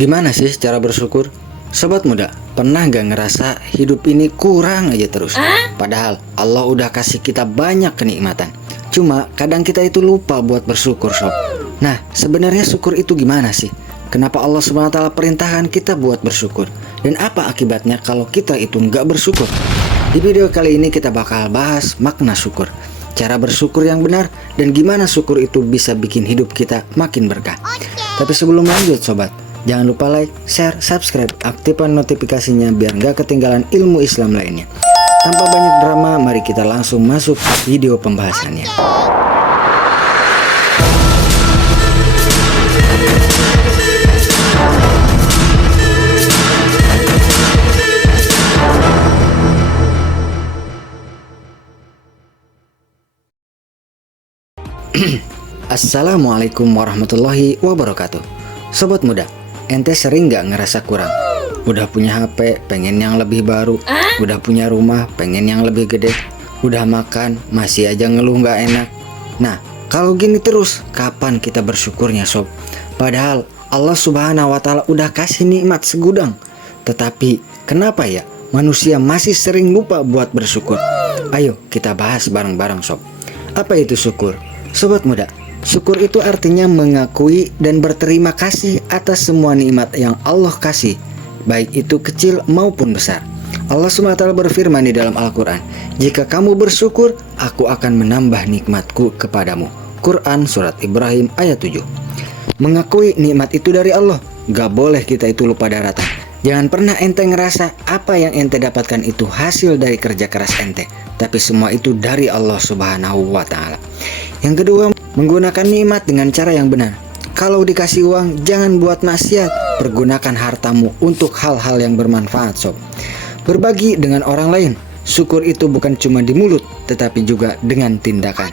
Gimana sih cara bersyukur? Sobat muda, pernah gak ngerasa hidup ini kurang aja terus? Padahal Allah udah kasih kita banyak kenikmatan. Cuma kadang kita itu lupa buat bersyukur, sob. Nah, sebenarnya syukur itu gimana sih? Kenapa Allah SWT perintahkan kita buat bersyukur? Dan apa akibatnya kalau kita itu nggak bersyukur? Di video kali ini kita bakal bahas makna syukur, cara bersyukur yang benar, dan gimana syukur itu bisa bikin hidup kita makin berkah. Tapi sebelum lanjut sobat, jangan lupa like, share, subscribe, aktifkan notifikasinya biar nggak ketinggalan ilmu Islam lainnya. Tanpa banyak drama, mari kita langsung masuk ke video pembahasannya. Assalamualaikum warahmatullahi wabarakatuh. Sobat muda, ente sering gak ngerasa kurang? Udah punya HP, pengen yang lebih baru. Udah punya rumah, pengen yang lebih gede. Udah makan, masih aja ngeluh gak enak. Nah, kalau gini terus, kapan kita bersyukurnya sob? Padahal Allah Subhanahu wa Ta'ala udah kasih nikmat segudang. Tetapi kenapa ya manusia masih sering lupa buat bersyukur? Ayo kita bahas bareng-bareng sob. Apa itu syukur? Sobat muda, syukur itu artinya mengakui dan berterima kasih atas semua nikmat yang Allah kasih, baik itu kecil maupun besar. Allah SWT berfirman di dalam Al-Quran, "Jika kamu bersyukur, aku akan menambah nikmatku kepadamu." Quran Surat Ibrahim ayat 7. Mengakui nikmat itu dari Allah, gak boleh kita itu lupa daratan. Jangan pernah ente ngerasa apa yang ente dapatkan itu hasil dari kerja keras ente, tapi semua itu dari Allah Subhanahu wa Ta'ala. Yang kedua, menggunakan nikmat dengan cara yang benar. Kalau dikasih uang, jangan buat maksiat. Pergunakan hartamu untuk hal-hal yang bermanfaat sob. Berbagi dengan orang lain. Syukur itu bukan cuma di mulut, tetapi juga dengan tindakan.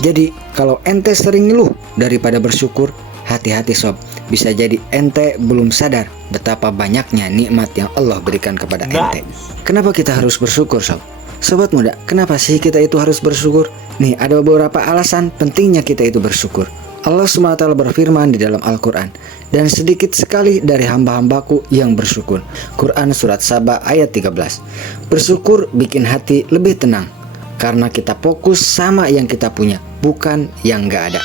Jadi kalau ente sering ngeluh daripada bersyukur, hati-hati sob. Bisa jadi ente belum sadar betapa banyaknya nikmat yang Allah berikan kepada ente. Kenapa kita harus bersyukur sob? Sobat muda, kenapa sih kita itu harus bersyukur? Nih, ada beberapa alasan pentingnya kita itu bersyukur. Allah SWT berfirman di dalam Al-Quran, "Dan sedikit sekali dari hamba-hambaku yang bersyukur." Quran Surat Saba ayat 13. Bersyukur bikin hati lebih tenang, karena kita fokus sama yang kita punya, bukan yang gak ada.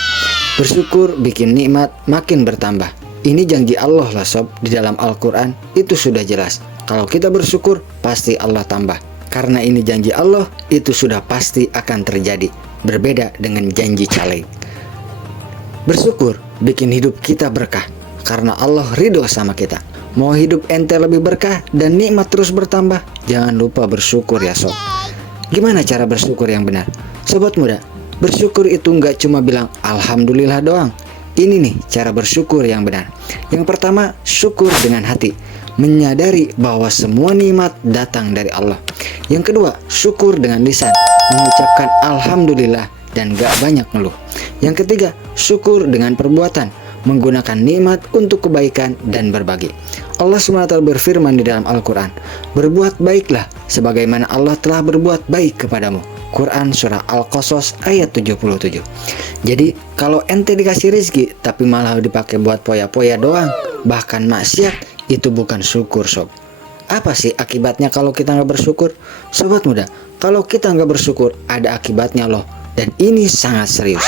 Bersyukur bikin nikmat makin bertambah. Ini janji Allah lah sob, di dalam Al-Quran itu sudah jelas. Kalau kita bersyukur, pasti Allah tambah. Karena ini janji Allah, itu sudah pasti akan terjadi. Berbeda dengan janji caleg. Bersyukur bikin hidup kita berkah, karena Allah ridho sama kita. Mau hidup ente lebih berkah dan nikmat terus bertambah, jangan lupa bersyukur ya sob. Gimana cara bersyukur yang benar? Sobat muda, bersyukur itu nggak cuma bilang Alhamdulillah doang. Ini nih cara bersyukur yang benar. Yang pertama, syukur dengan hati, menyadari bahwa semua nikmat datang dari Allah. Yang kedua, syukur dengan lisan, mengucapkan Alhamdulillah dan gak banyak ngeluh. Yang ketiga, syukur dengan perbuatan, menggunakan nikmat untuk kebaikan dan berbagi. Allah SWT berfirman di dalam Al-Quran, "Berbuat baiklah sebagaimana Allah telah berbuat baik kepadamu." Quran Surah Al-Qasas ayat 77. Jadi kalau ente dikasih rezeki tapi malah dipakai buat poya-poya doang, bahkan maksiat, itu bukan syukur sob. Apa sih akibatnya kalau kita nggak bersyukur? Sobat muda, kalau kita nggak bersyukur ada akibatnya loh, dan ini sangat serius.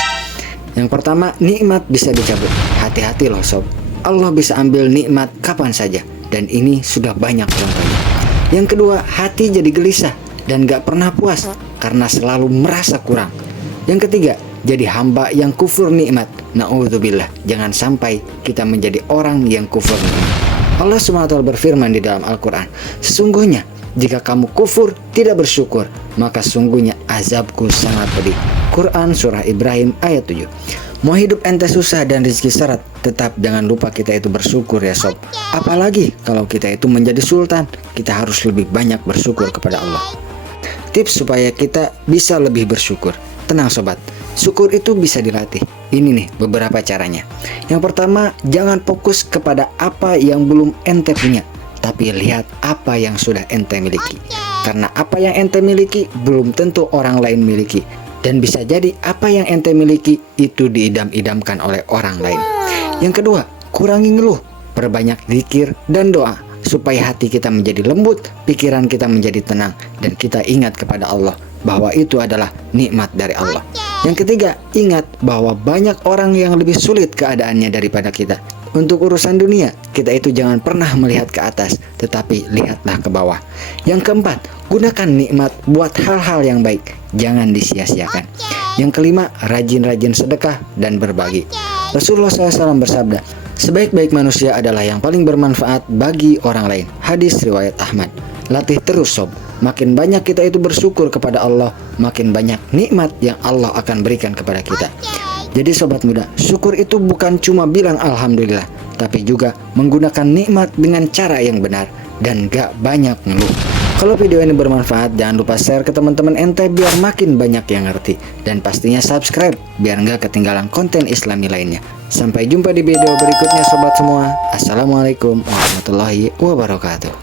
Yang pertama, nikmat bisa dicabut. Hati-hati loh sob, Allah bisa ambil nikmat kapan saja, dan ini sudah banyak contohnya. Yang kedua, hati jadi gelisah dan gak pernah puas karena selalu merasa kurang. Yang ketiga, jadi hamba yang kufur nikmat. Na'udzubillah, jangan sampai kita menjadi orang yang kufur nikmat. Allah SWT berfirman di dalam Al-Quran, "Sesungguhnya jika kamu kufur tidak bersyukur, maka sungguhnya azabku sangat pedih." Quran Surah Ibrahim ayat 7. Mau hidup ente susah dan rezeki syarat, tetap jangan lupa kita itu bersyukur ya sob. Apalagi kalau kita itu menjadi sultan, kita harus lebih banyak bersyukur kepada Allah. Tips supaya kita bisa lebih bersyukur. Tenang sobat, syukur itu bisa dilatih. Ini nih beberapa caranya. Yang pertama, jangan fokus kepada apa yang belum ente punya, tapi lihat apa yang sudah ente miliki. Karena apa yang ente miliki belum tentu orang lain miliki. Dan bisa jadi apa yang ente miliki itu diidam-idamkan oleh orang lain. Yang kedua, kurangi ngeluh. perbanyak zikir dan doa supaya hati kita menjadi lembut, pikiran kita menjadi tenang, dan kita ingat kepada Allah bahwa itu adalah nikmat dari Allah. Yang ketiga, ingat bahwa banyak orang yang lebih sulit keadaannya daripada kita. Untuk urusan dunia, kita itu jangan pernah melihat ke atas, tetapi lihatlah ke bawah. Yang keempat, gunakan nikmat buat hal-hal yang baik, jangan disia-siakan. Yang kelima, rajin-rajin sedekah dan berbagi. Rasulullah SAW bersabda, sebaik-baik manusia adalah yang paling bermanfaat bagi orang lain. Hadis riwayat Ahmad. Latih terus sob. Makin banyak kita itu bersyukur kepada Allah, makin banyak nikmat yang Allah akan berikan kepada kita. Jadi sobat muda, syukur itu bukan cuma bilang alhamdulillah, tapi juga menggunakan nikmat dengan cara yang benar dan gak banyak ngeluh. Kalau video ini bermanfaat, jangan lupa share ke teman-teman ente biar makin banyak yang ngerti. Dan pastinya subscribe biar gak ketinggalan konten islami lainnya. Sampai jumpa di video berikutnya sobat semua. Assalamualaikum warahmatullahi wabarakatuh.